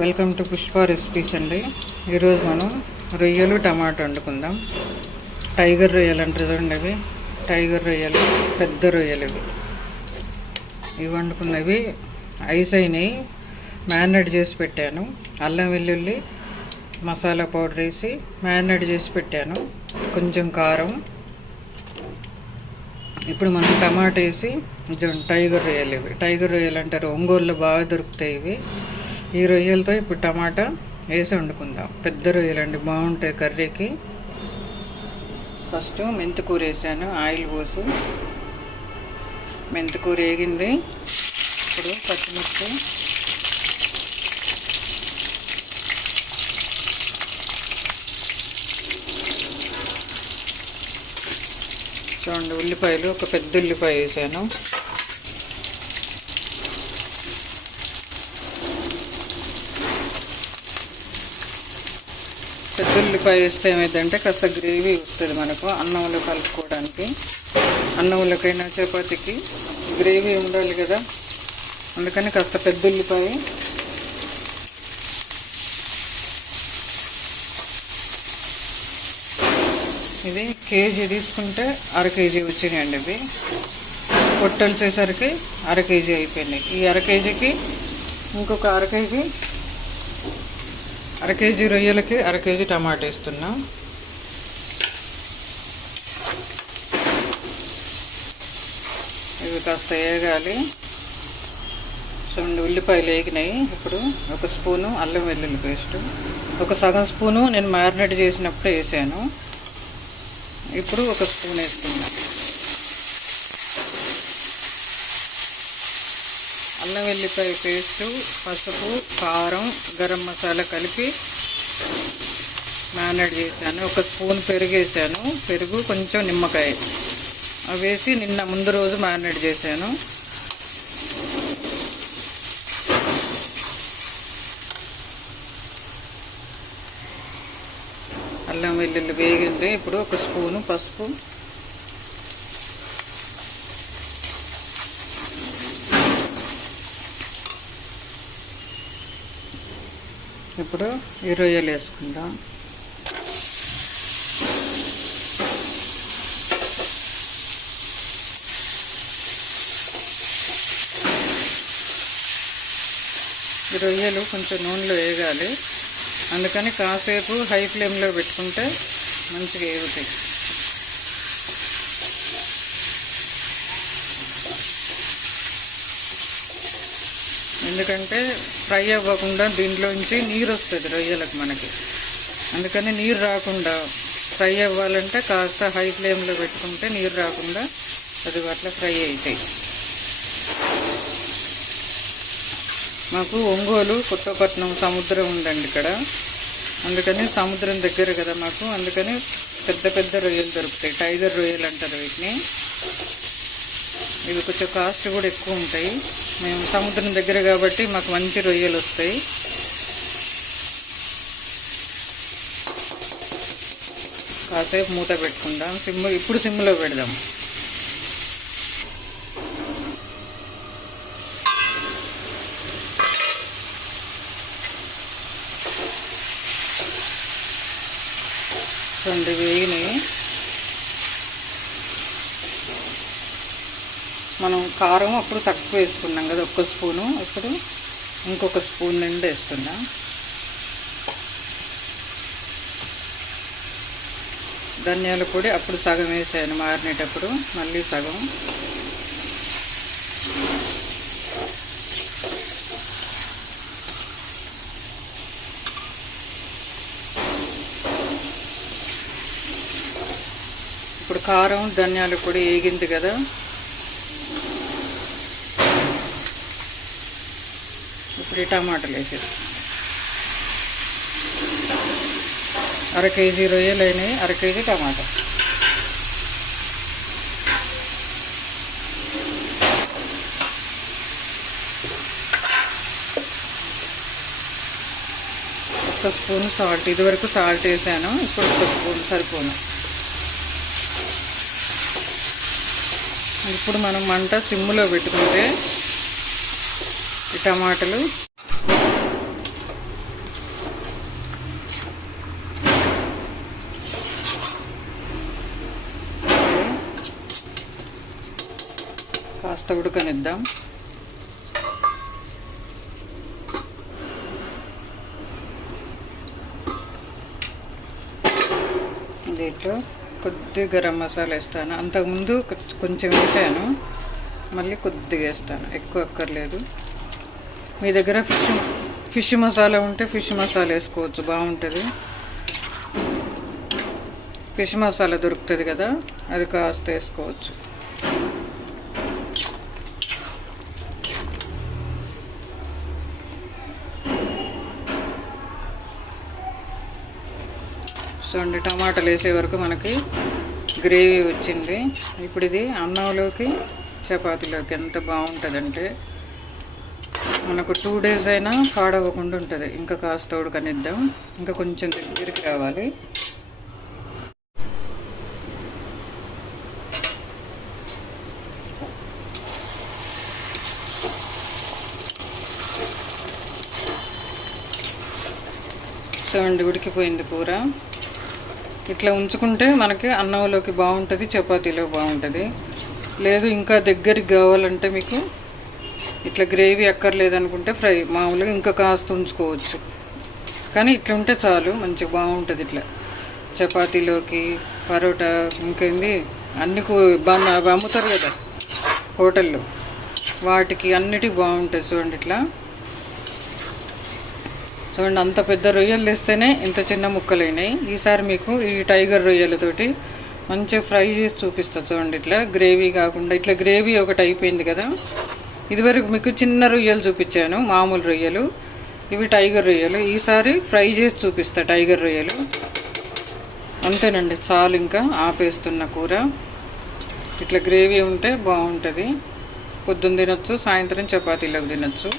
Welcome to Pushpa recipes అండి. ఈరోజు మనం రొయ్యలు టమాటా వండుకుందాం. టైగర్ రొయ్యలు అంటారు చూడండి, అవి టైగర్ రొయ్యలు, పెద్ద రొయ్యలు ఇవి వండుకున్నవి. ఐస్ అయినాయి, మ్యారినేట్ చేసి పెట్టాను. అల్లం వెల్లుల్లి మసాలా పౌడర్ వేసి మ్యారినేట్ చేసి పెట్టాను, కొంచెం కారం. ఇప్పుడు మనం టమాటా వేసి టైగర్ రొయ్యలు, ఇవి టైగర్ రొయ్యలు అంటారు, ఒంగోలులో బాగా దొరుకుతాయి ఇవి. ఈ రొయ్యలతో ఇప్పుడు టమాటా వేసి వండుకుందాం. పెద్ద రొయ్యలు అండి, బాగుంటాయి కర్రీకి. ఫస్ట్ మెంతికూర వేసాను, ఆయిల్ పోసి. మెంతికూర వేగింది. ఇప్పుడు పచ్చిమిర్చి, చూడండి ఉల్లిపాయలు, ఒక పెద్ద ఉల్లిపాయ వేసాను. పెద్ద ఉల్లిపాయ వేస్తే ఏమైందంటే కాస్త గ్రేవీ వస్తుంది మనకు అన్నంలో కలుపుకోవడానికి. అన్నంలోకైనా చపాతీకి గ్రేవీ ఉండాలి కదా, అందుకని కాస్త పెద్ద ఉల్లిపాయ. ఇది కేజీ తీసుకుంటే అర కేజీ వచ్చినాయండి. ఇవి పొట్టలు చేసరికి అర కేజీ అయిపోయినాయి. ఈ అర కేజీకి ఇంకొక అర కేజీ రొయ్యలకి అర కేజీ టమాటా వేస్తున్నా. ఇవి కాస్త వేగాలి. చూడండి ఉల్లిపాయలు వేగినాయి. ఇప్పుడు ఒక స్పూను అల్లం వెల్లుల్లి పేస్ట్, ఒక సగం స్పూను నేను మ్యారినేట్ చేసినప్పుడు వేసాను. ఇప్పుడు ఒక స్పూన్ వేస్తున్నా. అల్లం వెల్లిపాయ పేస్టు, పసుపు, కారం, గరం మసాలా కలిపి మ్యారినేట్ చేశాను. ఒక స్పూన్ పెరుగు వేసాను, పెరుగు కొంచెం నిమ్మకాయ అవి వేసి నిన్న ముందు రోజు మ్యారినేట్ చేశాను. అల్లం వెల్లుల్లి వేగింది. ఇప్పుడు ఒక స్పూను పసుపు, ఇప్పుడు ఈ రొయ్యలు వేసుకుందాం. ఈ రొయ్యలు కొంచెం నూనెలో వేగాలి, అందుకని కాసేపు హై ఫ్లేమ్లో పెట్టుకుంటే మంచిగా వేగుతాయి. ఎందుకంటే ఫ్రై అవ్వకుండా దీంట్లోంచి నీరు వస్తుంది రొయ్యలకు మనకి, అందుకని నీరు రాకుండా ఫ్రై అవ్వాలంటే కాస్త హై ఫ్లేమ్లో పెట్టుకుంటే నీరు రాకుండా అది అట్లా ఫ్రై అవుతాయి. మాకు ఒంగోలు కొత్తపట్నం సముద్రం ఉందండి ఇక్కడ, అందుకని సముద్రం దగ్గర కదా మాకు, అందుకని పెద్ద పెద్ద రొయ్యలు దొరుకుతాయి. టైగర్ రొయ్యలు అంటారు వీటిని. ఇవి కొంచెం కాస్ట్ కూడా ఎక్కువ ఉంటాయి. మేము సముద్రం దగ్గర కాబట్టి మాకు మంచి రొయ్యలు వస్తాయి. కాసేపు మూత పెట్టుకుందాం. ఇప్పుడు సిమ్లో పెడదాం. రెండు వేగినాయి. మనం కారం అప్పుడు తక్కువ వేసుకున్నాం కదా, ఒక్క స్పూను. ఇప్పుడు ఇంకొక స్పూన్ నిండా వేస్తున్నా. ధనియాల పొడి అప్పుడు సగం వేసాను మారినేటప్పుడు, మళ్ళీ సగం. ఇప్పుడు కారం ధనియాల పొడి వేగింది కదా, ఇప్పుడు ఈ టమాటాలు వేసేసి. అర కేజీ రొయ్యలు అయినాయి, అర కేజీ టమాటా. ఒక స్పూన్ సాల్ట్, ఇదివరకు సాల్ట్ వేసాను, ఇప్పుడు ఒక స్పూన్ సరిపోను. ఇప్పుడు మనం మంట సిమ్లో పెట్టుకుంటే ఈ టమాటాలు ఉడకనిద్దాం. దీంట్లో కొద్దిగా గరం మసాలా వేస్తాను. అంతకుముందు కొంచెం వేసాను, మళ్ళీ కొద్దిగా వేస్తాను, ఎక్కువ అక్కర్లేదు. మీ దగ్గర ఫిష్ మసాలా ఉంటే ఫిష్ మసాలా వేసుకోవచ్చు, బాగుంటుంది. ఫిష్ మసాలా దొరుకుతుంది కదా, అది కాస్త వేసుకోవచ్చు. చూడండి, టమాటాలు వేసే వరకు మనకి గ్రేవీ వచ్చింది. ఇప్పుడు ఇది అన్నంలోకి చపాతీలోకి ఎంత బాగుంటుందంటే మనకు 2 days అయినా పాడవకుండా ఉంటుంది. ఇంకా కాస్త ఉడకనిద్దాం, ఇంకా కొంచెం దగ్గరికి రావాలి. చూడండి, ఉడికిపోయింది కూర. ఇట్లా ఉంచుకుంటే మనకి అన్నంలోకి బాగుంటుంది, చపాతీలో బాగుంటుంది. లేదు ఇంకా దగ్గరికి కావాలంటే మీకు ఇట్లా గ్రేవీ అక్కర్లేదనుకుంటే ఫ్రై మామూలుగా ఇంకా కాస్త ఉంచుకోవచ్చు. కానీ ఇట్లా ఉంటే చాలు, మంచిగా బాగుంటుంది. ఇట్లా చపాతీలోకి, పరోటా, ఇంకేంది అన్ని అమ్ముతారు కదా హోటల్లో, వాటికి అన్నిటికీ బాగుంటుంది. చూడండి ఇట్లా చూడండి, అంత పెద్ద రొయ్యలు తెస్తేనే ఇంత చిన్న ముక్కలైనాయి. ఈసారి మీకు ఈ టైగర్ రొయ్యలతోటి మంచిగా ఫ్రై చేసి చూపిస్తా. చూడండి, ఇట్లా గ్రేవీ కాకుండా ఇట్లా గ్రేవీ ఒకటి అయిపోయింది కదా. ఇదివరకు మీకు చిన్న రొయ్యలు చూపించాను, మామూలు రొయ్యలు. ఇవి టైగర్ రొయ్యలు. ఈసారి ఫ్రై చేసి చూపిస్తా టైగర్ రొయ్యలు. అంతేనండి, చాలు. ఇంకా ఆపేస్తున్న కూర. ఇట్లా గ్రేవీ ఉంటే బాగుంటుంది. పొద్దున్న తినొచ్చు, సాయంత్రం చపాతీలోకి తినొచ్చు.